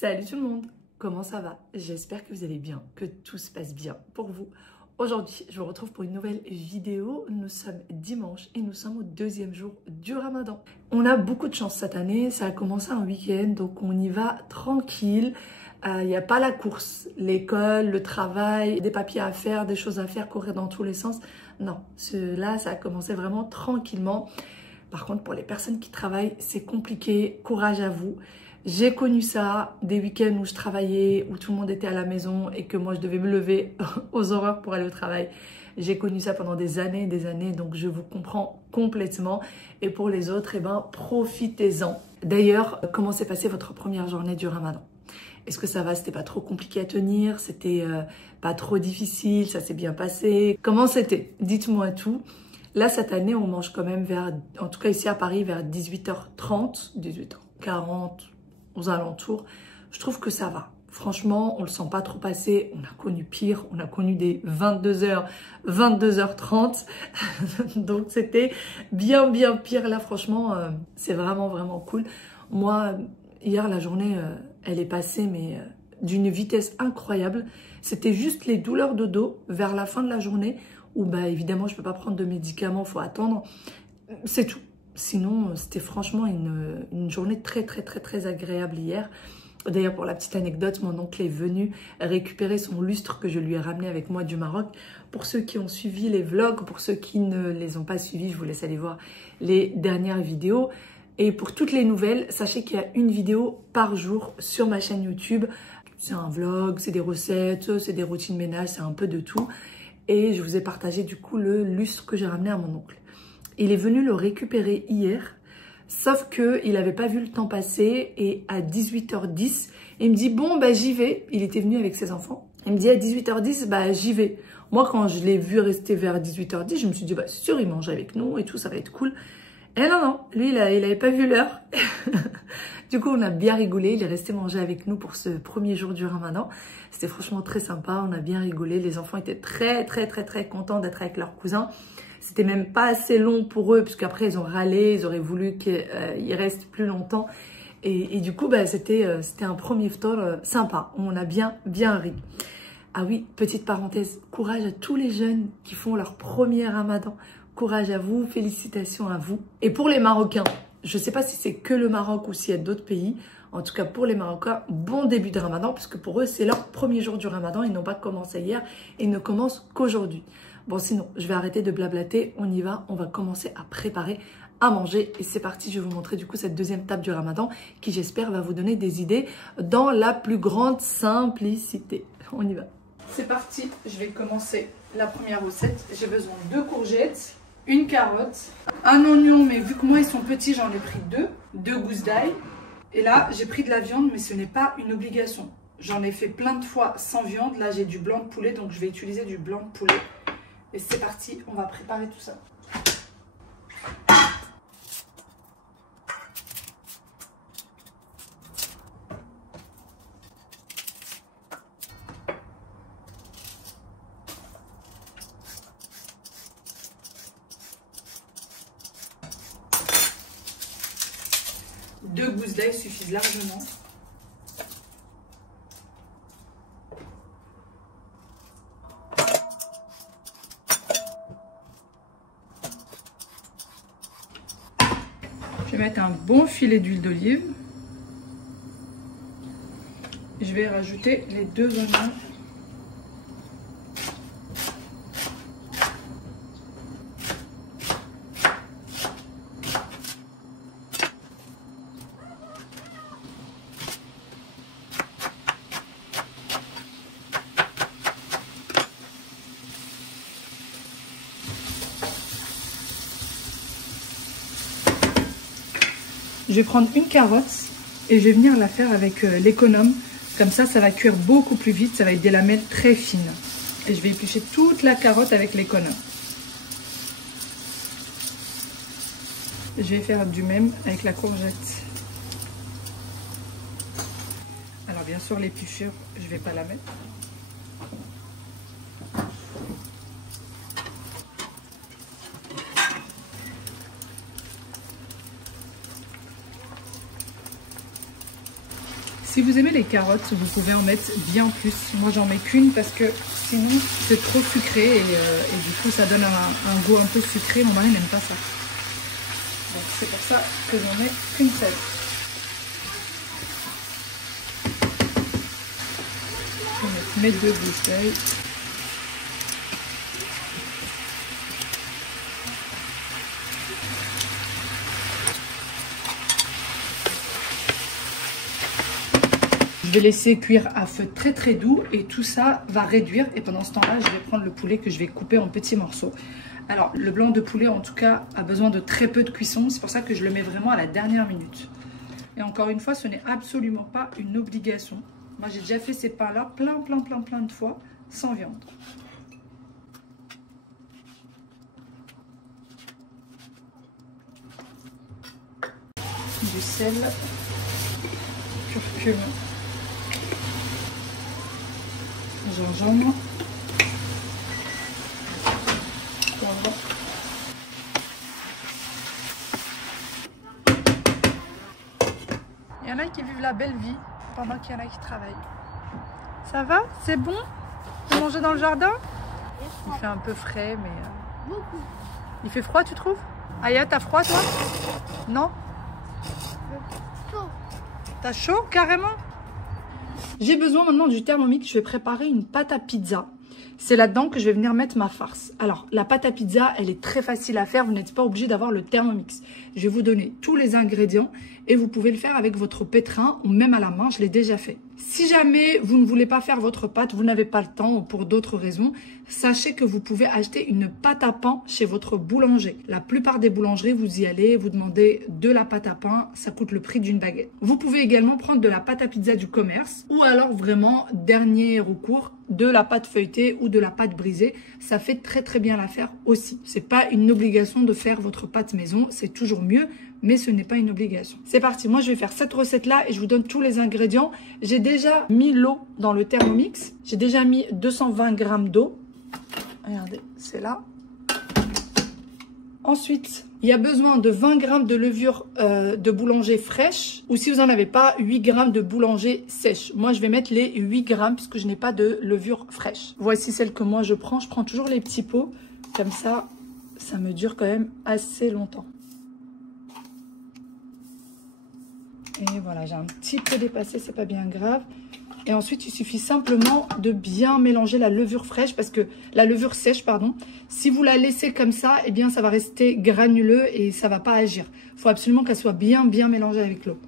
Salut tout le monde, comment ça va? J'espère que vous allez bien, que tout se passe bien pour vous. Aujourd'hui, je vous retrouve pour une nouvelle vidéo. Nous sommes dimanche et nous sommes au deuxième jour du Ramadan. On a beaucoup de chance cette année, ça a commencé un week-end, donc on y va tranquille. Il n'y a pas la course, l'école, le travail, des papiers à faire, des choses à faire, courir dans tous les sens. Non, là, ça a commencé vraiment tranquillement. Par contre, pour les personnes qui travaillent, c'est compliqué, courage à vous. J'ai connu ça, des week-ends où je travaillais, où tout le monde était à la maison et que moi je devais me lever aux horreurs pour aller au travail. J'ai connu ça pendant des années, donc je vous comprends complètement. Et pour les autres, eh ben, profitez-en. D'ailleurs, comment s'est passée votre première journée du Ramadan? Est-ce que ça va? C'était pas trop compliqué à tenir? C'était pas trop difficile? Ça s'est bien passé? Comment c'était? Dites-moi tout. Là, cette année, on mange quand même en tout cas ici à Paris, vers 18h30, 18h40, aux alentours. Je trouve que ça va. Franchement, on le sent pas trop passer. On a connu pire. On a connu des 22h, 22h30. Donc, c'était bien pire. Là, franchement, c'est vraiment cool. Moi, hier, la journée, elle est passée, mais d'une vitesse incroyable. C'était juste les douleurs de dos vers la fin de la journée où, bah, évidemment, je peux pas prendre de médicaments. Faut attendre. C'est tout. Sinon, c'était franchement une journée très agréable hier. D'ailleurs, pour la petite anecdote, mon oncle est venu récupérer son lustre que je lui ai ramené avec moi du Maroc. Pour ceux qui ont suivi les vlogs, pour ceux qui ne les ont pas suivis, je vous laisse aller voir les dernières vidéos. Et pour toutes les nouvelles, sachez qu'il y a une vidéo par jour sur ma chaîne YouTube. C'est un vlog, c'est des recettes, c'est des routines ménage, c'est un peu de tout. Et je vous ai partagé du coup le lustre que j'ai ramené à mon oncle. Il est venu le récupérer hier, sauf qu'il n'avait pas vu le temps passer et à 18h10, il me dit bon bah j'y vais. Il était venu avec ses enfants. Il me dit à 18h10 bah j'y vais. Moi quand je l'ai vu rester vers 18h10, je me suis dit bah c'est sûr il mange avec nous et tout, ça va être cool. Et non, lui il avait pas vu l'heure. Du coup on a bien rigolé, il est resté manger avec nous pour ce premier jour du Ramadan. C'était franchement très sympa, on a bien rigolé. Les enfants étaient très contents d'être avec leurs cousins. C'était même pas assez long pour eux, puisqu'après ils ont râlé, ils auraient voulu qu'ils restent plus longtemps. Et du coup, bah, c'était un premier iftar sympa. On a bien ri. Ah oui, petite parenthèse, courage à tous les jeunes qui font leur premier Ramadan. Courage à vous, félicitations à vous. Et pour les Marocains, je sais pas si c'est que le Maroc ou s'il y a d'autres pays. En tout cas, pour les Marocains, bon début de Ramadan, puisque pour eux, c'est leur premier jour du Ramadan. Ils n'ont pas commencé hier et ne commencent qu'aujourd'hui. Bon, sinon, je vais arrêter de blablater. On y va, on va commencer à préparer à manger. Et c'est parti, je vais vous montrer du coup cette deuxième table du Ramadan qui, j'espère, va vous donner des idées dans la plus grande simplicité. On y va. C'est parti, je vais commencer la première recette. J'ai besoin de 2 courgettes, une carotte, un oignon, mais vu que moi ils sont petits, j'en ai pris 2 gousses d'ail. Et là, j'ai pris de la viande, mais ce n'est pas une obligation. J'en ai fait plein de fois sans viande. Là, j'ai du blanc de poulet, donc je vais utiliser du blanc de poulet. Et c'est parti, on va préparer tout ça. Deux gousses d'ail suffisent largement. Je vais mettre un bon filet d'huile d'olive. Je vais rajouter les 2 oignons. Je vais prendre une carotte et je vais venir la faire avec l'économe. Comme ça, ça va cuire beaucoup plus vite. Ça va être des lamelles très fines. Et je vais éplucher toute la carotte avec l'économe. Je vais faire du même avec la courgette. Alors bien sûr, l'épluchure, je ne vais pas la mettre. Si Si vous aimez les carottes, vous pouvez en mettre bien plus. Moi, j'en mets qu'une parce que sinon, c'est trop sucré et du coup, ça donne un goût un peu sucré. Mon mari n'aime pas ça. Donc, c'est pour ça que j'en mets qu'une seule. Je vais mettre 2 bouteilles. Je vais laisser cuire à feu très très doux et tout ça va réduire. Et pendant ce temps-là, je vais prendre le poulet que je vais couper en petits morceaux. Alors, le blanc de poulet, en tout cas, a besoin de très peu de cuisson. C'est pour ça que je le mets vraiment à la dernière minute. Et encore une fois, ce n'est absolument pas une obligation. Moi, j'ai déjà fait ces pains-là plein de fois sans viande. Du sel, curcuma. Gingembre, poivre. Il y en a qui vivent la belle vie pendant qu'il y en a qui travaillent. Ça va? C'est bon de manger dans le jardin? Il fait un peu frais, mais... Il fait froid, tu trouves? Aya, t'as froid, toi? Non? T'as chaud, carrément? J'ai besoin maintenant du Thermomix. Je vais préparer une pâte à pizza. C'est là-dedans que je vais venir mettre ma farce. Alors, la pâte à pizza, elle est très facile à faire. Vous n'êtes pas obligé d'avoir le Thermomix. Je vais vous donner tous les ingrédients et vous pouvez le faire avec votre pétrin ou même à la main. Je l'ai déjà fait. Si jamais vous ne voulez pas faire votre pâte, vous n'avez pas le temps ou pour d'autres raisons, sachez que vous pouvez acheter une pâte à pain chez votre boulanger. La plupart des boulangeries, vous y allez, vous demandez de la pâte à pain, ça coûte le prix d'une baguette. Vous pouvez également prendre de la pâte à pizza du commerce ou alors vraiment, dernier recours, de la pâte feuilletée ou de la pâte brisée. Ça fait très bien l'affaire aussi. C'est pas une obligation de faire votre pâte maison, c'est toujours mieux, mais ce n'est pas une obligation. C'est parti, moi je vais faire cette recette-là et je vous donne tous les ingrédients. J'ai déjà mis l'eau dans le Thermomix. J'ai déjà mis 220 g d'eau. Regardez, c'est là. Ensuite, il y a besoin de 20 g de levure de boulanger fraîche ou si vous n'en avez pas, 8 g de boulanger sèche. Moi, je vais mettre les 8 g puisque je n'ai pas de levure fraîche. Voici celle que moi je prends. Je prends toujours les petits pots. Comme ça, ça me dure quand même assez longtemps. Et voilà, j'ai un petit peu dépassé, c'est pas bien grave. Et ensuite, il suffit simplement de bien mélanger la levure fraîche, parce que la levure sèche, pardon. Si vous la laissez comme ça, eh bien, ça va rester granuleux et ça va pas agir. Il faut absolument qu'elle soit bien mélangée avec l'eau.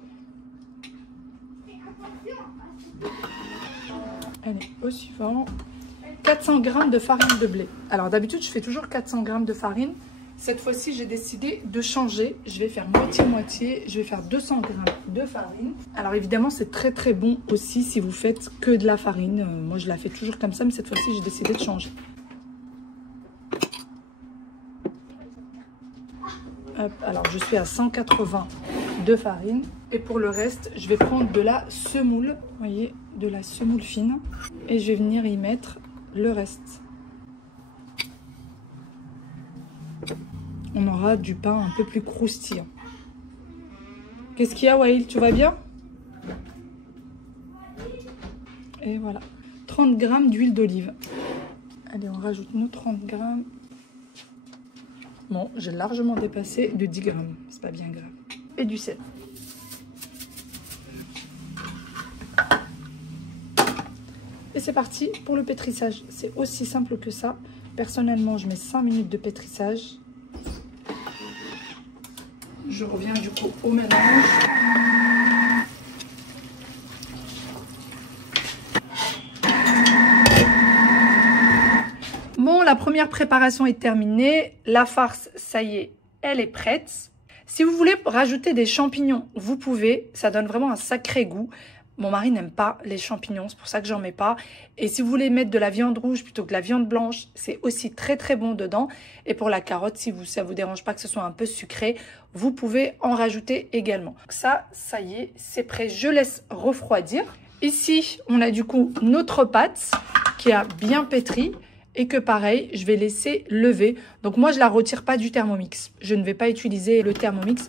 Allez, au suivant. 400 g de farine de blé. Alors, d'habitude, je fais toujours 400 g de farine. Cette fois-ci, j'ai décidé de changer. Je vais faire moitié-moitié. Je vais faire 200 g de farine. Alors évidemment, c'est très bon aussi si vous faites que de la farine. Moi, je la fais toujours comme ça, mais cette fois-ci, j'ai décidé de changer. Hop, alors, je suis à 180 de farine. Et pour le reste, je vais prendre de la semoule. Vous voyez, de la semoule fine. Et je vais venir y mettre le reste. On aura du pain un peu plus croustillant. Qu'est-ce qu'il y a, Waïl? Tu vas bien? Et voilà. 30 g d'huile d'olive. Allez, on rajoute nos 30 g. Bon, j'ai largement dépassé de 10 g. C'est pas bien grave. Et du sel. Et c'est parti pour le pétrissage. C'est aussi simple que ça. Personnellement, je mets 5 minutes de pétrissage. Je reviens du coup au mélange. Bon, la première préparation est terminée. La farce, ça y est, elle est prête. Si vous voulez rajouter des champignons, vous pouvez. Ça donne vraiment un sacré goût. Mon mari n'aime pas les champignons, c'est pour ça que j'en mets pas. Et si vous voulez mettre de la viande rouge plutôt que de la viande blanche, c'est aussi très bon dedans. Et pour la carotte, si ça vous dérange pas que ce soit un peu sucré, vous pouvez en rajouter également. Donc ça y est, c'est prêt. Je laisse refroidir. Ici, on a du coup notre pâte qui a bien pétri et que pareil, je vais laisser lever. Donc moi, je la retire pas du Thermomix. Je ne vais pas utiliser le Thermomix.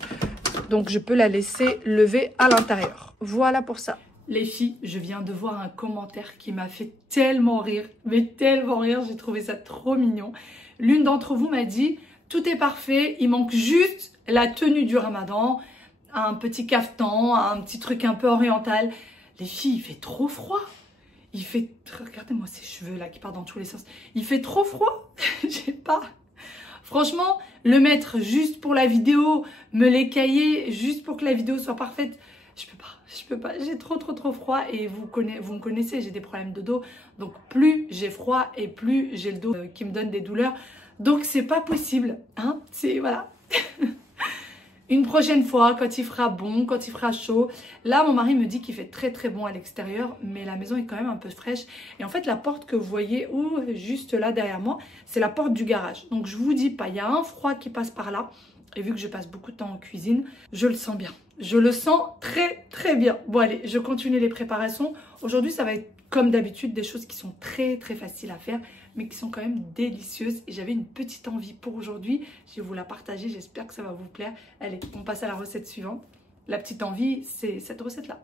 Donc je peux la laisser lever à l'intérieur. Voilà pour ça. Les filles, je viens de voir un commentaire qui m'a fait tellement rire, mais tellement rire, j'ai trouvé ça trop mignon. L'une d'entre vous m'a dit, tout est parfait, il manque juste la tenue du ramadan, un petit caftan, un petit truc un peu oriental. Les filles, il fait trop froid. Il fait, regardez-moi ces cheveux là qui partent dans tous les sens. Il fait trop froid, j'ai pas... Franchement, le mettre juste pour la vidéo, me l'écailler juste pour que la vidéo soit parfaite, je peux pas, j'ai trop froid et vous me connaissez, j'ai des problèmes de dos. Donc plus j'ai froid et plus j'ai le dos qui me donne des douleurs. Donc c'est pas possible, hein, c'est voilà. Une prochaine fois, quand il fera bon, quand il fera chaud. Là, mon mari me dit qu'il fait très bon à l'extérieur, mais la maison est quand même un peu fraîche. Et en fait, la porte que vous voyez, juste là derrière moi, c'est la porte du garage. Donc, je vous dis pas, il y a un froid qui passe par là. Et vu que je passe beaucoup de temps en cuisine, je le sens bien. Je le sens très bien. Bon, allez, je continue les préparations. Aujourd'hui, ça va être comme d'habitude des choses qui sont très faciles à faire, mais qui sont quand même délicieuses. Et j'avais une petite envie pour aujourd'hui. Je vais vous la partager. J'espère que ça va vous plaire. Allez, on passe à la recette suivante. La petite envie, c'est cette recette-là.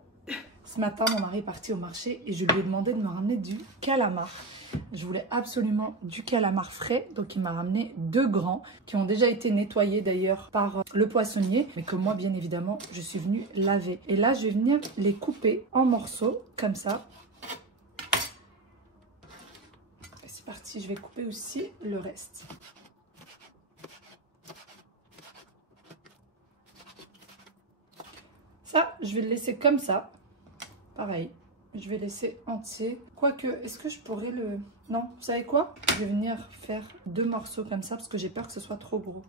Ce matin, mon mari est parti au marché et je lui ai demandé de me ramener du calamar. Je voulais absolument du calamar frais, donc il m'a ramené 2 grands qui ont déjà été nettoyés d'ailleurs par le poissonnier, mais que moi, bien évidemment, je suis venue laver. Et là, je vais venir les couper en morceaux, comme ça. C'est parti, je vais couper aussi le reste. Ça, je vais le laisser comme ça. Pareil, je vais laisser entier. Quoique, est-ce que je pourrais le... Non, vous savez quoi? Je vais venir faire 2 morceaux comme ça parce que j'ai peur que ce soit trop gros.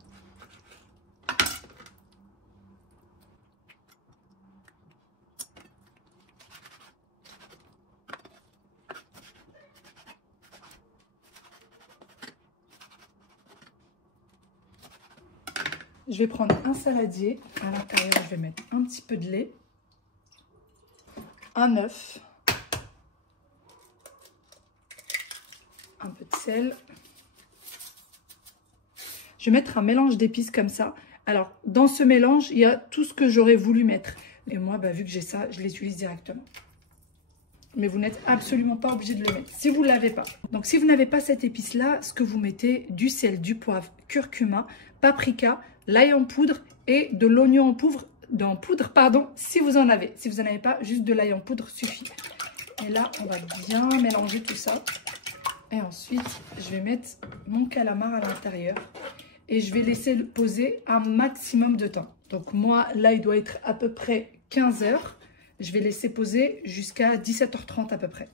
Je vais prendre un saladier. À l'intérieur, je vais mettre un petit peu de lait. Un œuf. Un peu de sel. Je vais mettre un mélange d'épices comme ça. Alors, dans ce mélange, il y a tout ce que j'aurais voulu mettre. Et moi, vu que j'ai ça, je les utilise directement. Mais vous n'êtes absolument pas obligé de le mettre si vous ne l'avez pas. Donc, si vous n'avez pas cette épice-là, ce que vous mettez, du sel, du poivre, curcuma, paprika, l'ail en poudre et de l'oignon en poudre, si vous en avez. Si vous n'en avez pas, juste de l'ail en poudre suffit. Et là, on va bien mélanger tout ça. Et ensuite, je vais mettre mon calamar à l'intérieur. Et je vais laisser le poser un maximum de temps. Donc moi, là, il doit être à peu près 15 heures. Je vais laisser poser jusqu'à 17h30 à peu près.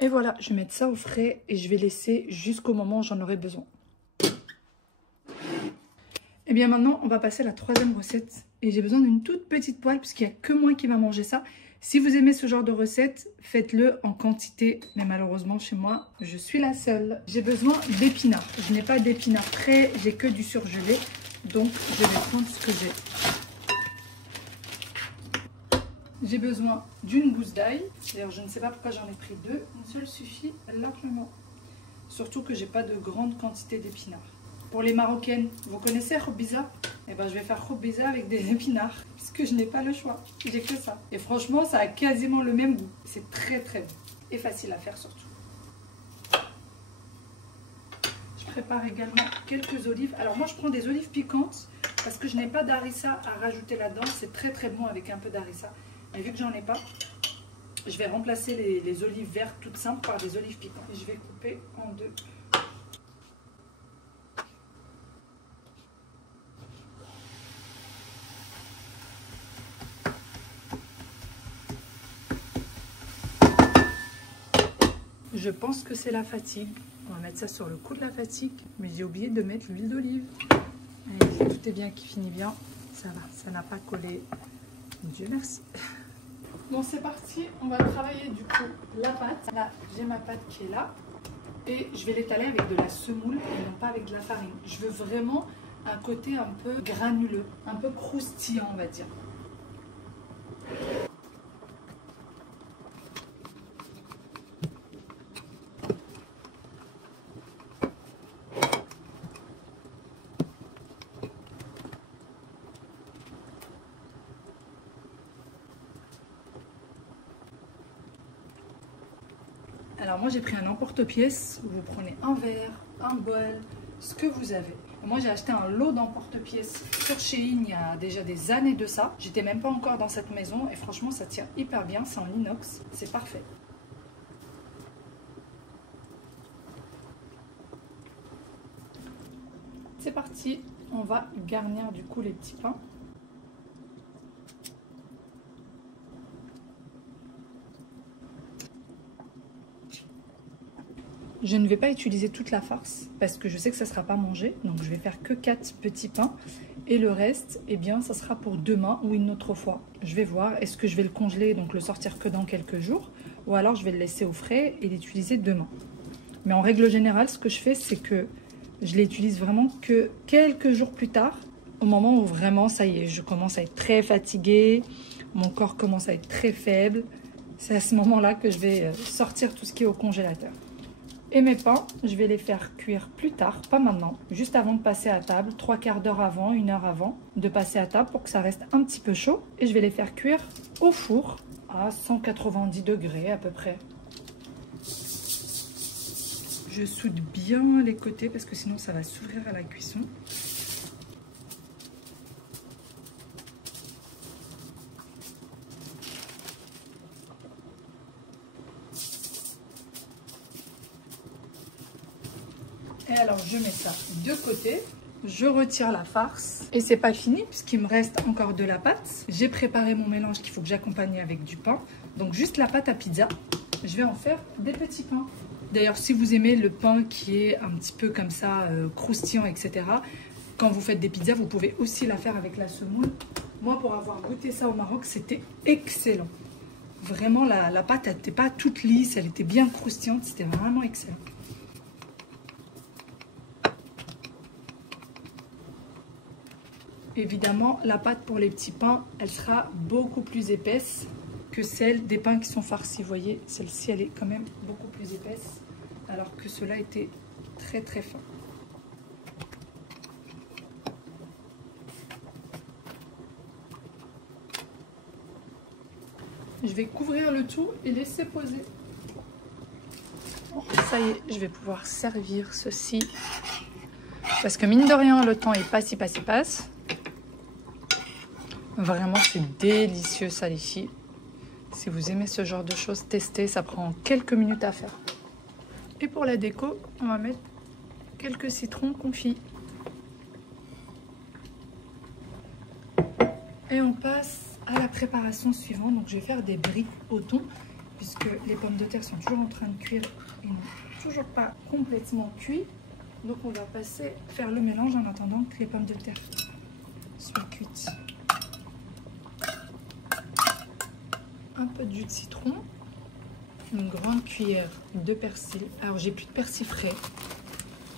Et voilà, je vais mettre ça au frais et je vais laisser jusqu'au moment où j'en aurai besoin. Et bien maintenant, on va passer à la 3e recette. Et j'ai besoin d'une toute petite poêle puisqu'il n'y a que moi qui va manger ça. Si vous aimez ce genre de recette, faites-le en quantité. Mais malheureusement, chez moi, je suis la seule. J'ai besoin d'épinards. Je n'ai pas d'épinards frais, j'ai que du surgelé. Donc, je vais prendre ce que j'ai. J'ai besoin d'une gousse d'ail. D'ailleurs, je ne sais pas pourquoi j'en ai pris 2. Une seule suffit largement. Surtout que j'ai pas de grande quantité d'épinards. Pour les Marocaines, vous connaissez Khoubza? Eh ben, je vais faire Khoubza avec des épinards. Puisque je n'ai pas le choix. J'ai que ça. Et franchement, ça a quasiment le même goût. C'est très bon. Et facile à faire surtout. Je prépare également quelques olives. Alors moi, je prends des olives piquantes. Parce que je n'ai pas d'harissa à rajouter là-dedans. C'est très bon avec un peu d'harissa. Mais vu que j'en ai pas, je vais remplacer les olives vertes toutes simples par des olives piquantes. Et je vais couper en 2. Je pense que c'est la fatigue. On va mettre ça sur le coup de la fatigue. Mais j'ai oublié de mettre l'huile d'olive. Tout est bien qui finit bien. Ça va, ça n'a pas collé. Dieu merci. Bon, c'est parti. On va travailler du coup la pâte. Là, j'ai ma pâte qui est là. Et je vais l'étaler avec de la semoule et non pas avec de la farine. Je veux vraiment un côté un peu granuleux, un peu croustillant, on va dire. Alors moi j'ai pris un emporte-pièce, vous prenez un verre, un bol, ce que vous avez. Moi j'ai acheté un lot d'emporte-pièces sur Shein il y a déjà des années de ça. J'étais même pas encore dans cette maison et franchement ça tient hyper bien, c'est en inox, c'est parfait. C'est parti, on va garnir du coup les petits pains. Je ne vais pas utiliser toute la farce parce que je sais que ça ne sera pas mangé. Donc je vais faire que 4 petits pains. Et le reste, eh bien, ça sera pour demain ou une autre fois. Je vais voir, est-ce que je vais le congeler, donc le sortir que dans quelques jours. Ou alors je vais le laisser au frais et l'utiliser demain. Mais en règle générale, ce que je fais, c'est que je l'utilise vraiment que quelques jours plus tard. Au moment où vraiment, ça y est, je commence à être très fatiguée. Mon corps commence à être très faible. C'est à ce moment-là que je vais sortir tout ce qui est au congélateur. Et mes pains, je vais les faire cuire plus tard, pas maintenant, juste avant de passer à table, 3/4 d'heure avant, 1 heure avant de passer à table pour que ça reste un petit peu chaud. Et je vais les faire cuire au four à 190 degrés à peu près. Je soude bien les côtés parce que sinon ça va s'ouvrir à la cuisson. Et alors je mets ça de côté, je retire la farce et c'est pas fini puisqu'il me reste encore de la pâte. J'ai préparé mon mélange qu'il faut que j'accompagne avec du pain. Donc juste la pâte à pizza, je vais en faire des petits pains. D'ailleurs si vous aimez le pain qui est un petit peu comme ça, croustillant, etc. Quand vous faites des pizzas, vous pouvez aussi la faire avec la semoule. Moi pour avoir goûté ça au Maroc, c'était excellent. Vraiment la pâte n'était pas toute lisse, elle était bien croustillante, c'était vraiment excellent. Évidemment, la pâte pour les petits pains, elle sera beaucoup plus épaisse que celle des pains qui sont farcis. Vous voyez, celle-ci, elle est quand même beaucoup plus épaisse, alors que cela était très très fin. Je vais couvrir le tout et laisser poser. Bon, ça y est, je vais pouvoir servir ceci. Parce que mine de rien, le temps, il passe, il passe, il passe. Vraiment, c'est délicieux ça les filles. Si vous aimez ce genre de choses, testez, ça prend quelques minutes à faire. Et pour la déco, on va mettre quelques citrons confits. Et on passe à la préparation suivante. Donc je vais faire des briques au thon, puisque les pommes de terre sont toujours en train de cuire et n'ont toujours pas complètement cuit. Donc on va faire le mélange en attendant que les pommes de terre soient cuites. Un peu de jus de citron, une grande cuillère de persil. Alors j'ai plus de persil frais,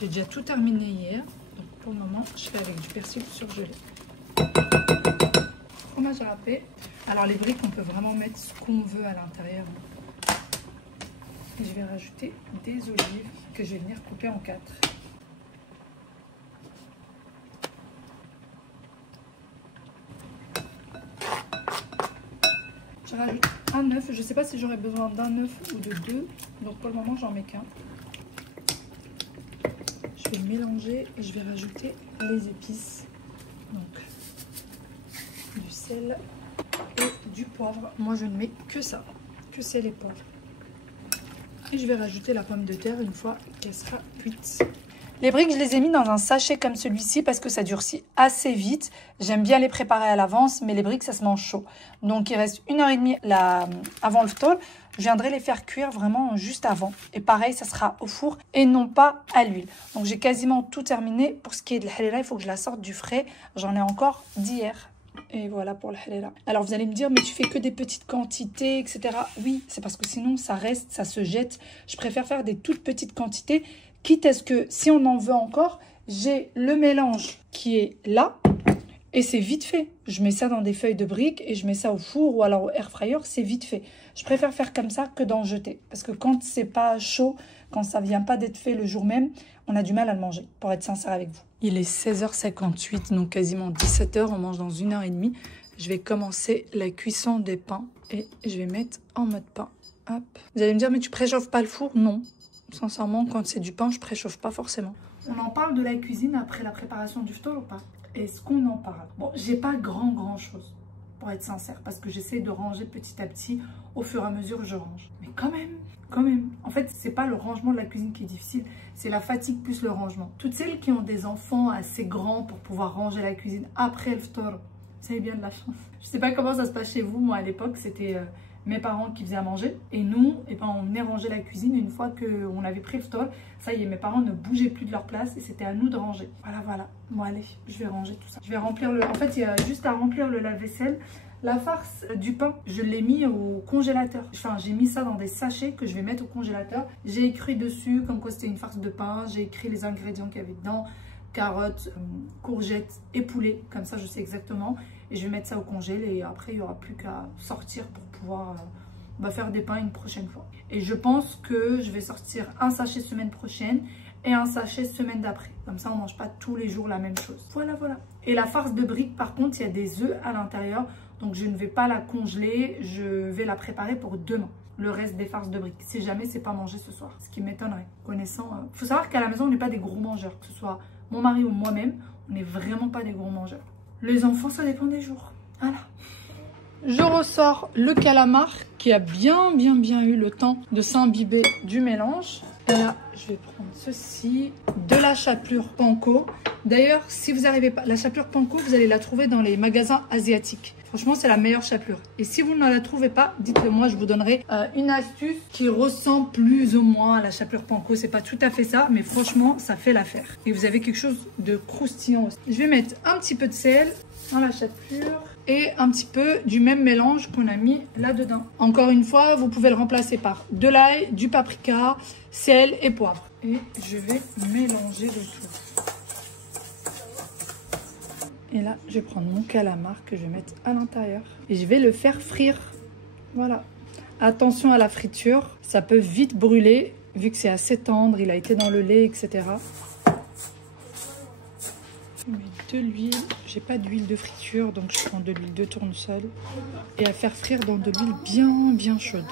j'ai déjà tout terminé hier, donc pour le moment je fais avec du persil surgelé. Fromage râpé. Alors les briques on peut vraiment mettre ce qu'on veut à l'intérieur. Et je vais rajouter des olives que je vais venir couper en 4. Je rajoute un œuf. Je ne sais pas si j'aurai besoin d'un œuf ou de 2. Donc pour le moment, j'en mets qu'un. Je vais mélanger et je vais rajouter les épices. Donc du sel et du poivre. Moi, je ne mets que ça, que sel et poivre. Et je vais rajouter la pomme de terre une fois qu'elle sera cuite. Les briques, je les ai mis dans un sachet comme celui-ci parce que ça durcit assez vite. J'aime bien les préparer à l'avance, mais les briques, ça se mange chaud. Donc, il reste 1h30 avant le ftour. Je viendrai les faire cuire vraiment juste avant. Et pareil, ça sera au four et non pas à l'huile. Donc, j'ai quasiment tout terminé. Pour ce qui est de la halala, il faut que je la sorte du frais. J'en ai encore d'hier. Et voilà pour le halala. Alors, vous allez me dire, mais tu fais que des petites quantités, etc. Oui, c'est parce que sinon, ça reste, ça se jette. Je préfère faire des toutes petites quantités. Quitte à ce que, si on en veut encore, j'ai le mélange qui est là et c'est vite fait. Je mets ça dans des feuilles de briques et je mets ça au four ou alors au air fryer, c'est vite fait. Je préfère faire comme ça que d'en jeter. Parce que quand c'est pas chaud, quand ça vient pas d'être fait le jour même, on a du mal à le manger, pour être sincère avec vous. Il est 16h58, donc quasiment 17h, on mange dans 1h30. Je vais commencer la cuisson des pains et je vais mettre en mode pain Hop. Vous allez me dire, mais tu préchauffes pas le four? Non. Sincèrement, quand c'est du pain, je préchauffe pas forcément. On en parle de la cuisine après la préparation du ftour ou pas? Est-ce qu'on en parle? Bon, j'ai pas grand chose, pour être sincère, parce que j'essaie de ranger petit à petit. Au fur et à mesure, je range. Mais quand même. En fait, c'est pas le rangement de la cuisine qui est difficile, c'est la fatigue plus le rangement. Toutes celles qui ont des enfants assez grands pour pouvoir ranger la cuisine après le ftour, vous avez bien de la chance. Je sais pas comment ça se passe chez vous. Moi, à l'époque, c'était mes parents qui faisaient à manger. Et nous, on venait ranger la cuisine. Et une fois qu'on avait pris le ftour, ça y est, mes parents ne bougeaient plus de leur place. Et c'était à nous de ranger. Voilà. Bon, allez, je vais ranger tout ça. Je vais remplir le... En fait, il y a juste à remplir le lave-vaisselle. La farce du pain, je l'ai mis au congélateur. Enfin, j'ai mis ça dans des sachets que je vais mettre au congélateur. J'ai écrit dessus comme quoi c'était une farce de pain. J'ai écrit les ingrédients qu'il y avait dedans. Carottes, courgettes et poulet. Comme ça, je sais exactement. Et je vais mettre ça au congèle. Et après, il n'y aura plus qu'à sortir pour pouvoir faire des pains une prochaine fois. Et je pense que je vais sortir un sachet semaine prochaine et un sachet semaine d'après. Comme ça, on ne mange pas tous les jours la même chose. Voilà. Et la farce de briques, par contre, il y a des œufs à l'intérieur. Donc, je ne vais pas la congeler. Je vais la préparer pour demain. Le reste des farces de briques. Si jamais c'est pas mangé ce soir. Ce qui m'étonnerait. Connaissant... faut savoir qu'à la maison, on n'est pas des gros mangeurs. Que ce soit mon mari ou moi-même, on n'est vraiment pas des gros mangeurs. Les enfants, ça dépend des jours. Voilà. Je ressors le calamar qui a bien eu le temps de s'imbiber du mélange. Et là, je vais prendre ceci, de la chapelure panko. D'ailleurs, si vous n'arrivez pas, la chapelure panko, vous allez la trouver dans les magasins asiatiques. Franchement, c'est la meilleure chapelure. Et si vous ne la trouvez pas, dites-le moi, je vous donnerai une astuce qui ressemble plus ou moins à la chapelure panko. C'est pas tout à fait ça, mais franchement, ça fait l'affaire. Et vous avez quelque chose de croustillant aussi. Je vais mettre un petit peu de sel dans la chapelure et un petit peu du même mélange qu'on a mis là-dedans. Encore une fois, vous pouvez le remplacer par de l'ail, du paprika, sel et poivre. Et je vais mélanger le tout. Et là, je vais prendre mon calamar que je vais mettre à l'intérieur. Et je vais le faire frire. Voilà. Attention à la friture. Ça peut vite brûler vu que c'est assez tendre. Il a été dans le lait, etc. Je mets de l'huile. J'ai pas d'huile de friture, donc je prends de l'huile de tournesol. Et à faire frire dans de l'huile bien chaude.